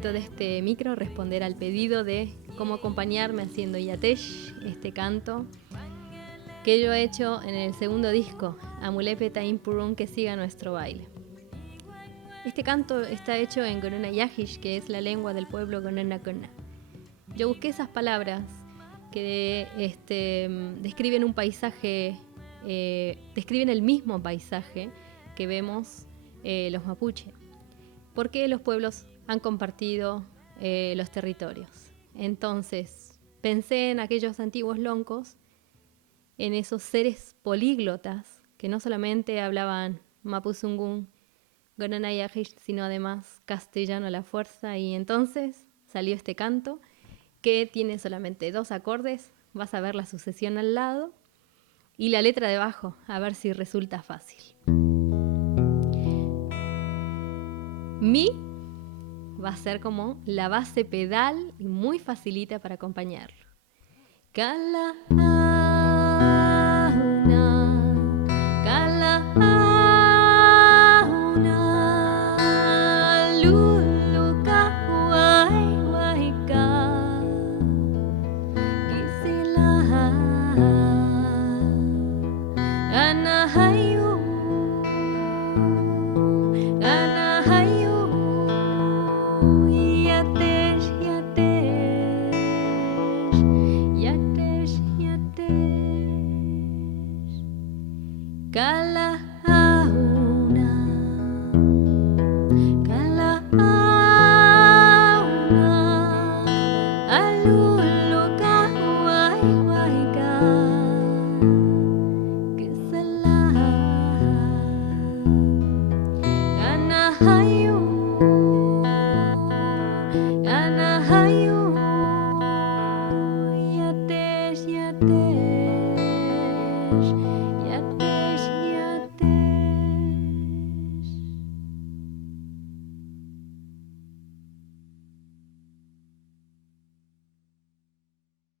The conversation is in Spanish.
objeto de este micro responder al pedido de cómo acompañarme haciendo Yatesh, este canto que yo he hecho en el segundo disco, Amulepe Tain Purun, que siga nuestro baile. Este canto está hecho en Gonona Yajish, que es la lengua del pueblo Gonona Kona. Yo busqué esas palabras que describen un paisaje, describen el mismo paisaje que vemos los mapuche, porque los pueblos han compartido los territorios. Entonces pensé en aquellos antiguos loncos, en esos seres políglotas que no solamente hablaban mapuzungún, Gonona Yajish, sino además castellano a la fuerza, y entonces salió este canto que tiene solamente 2 acordes. Vas a ver la sucesión al lado y la letra debajo, a ver si resulta fácil. Mi va a ser como la base pedal y muy facilita para acompañarlo. Kala Kala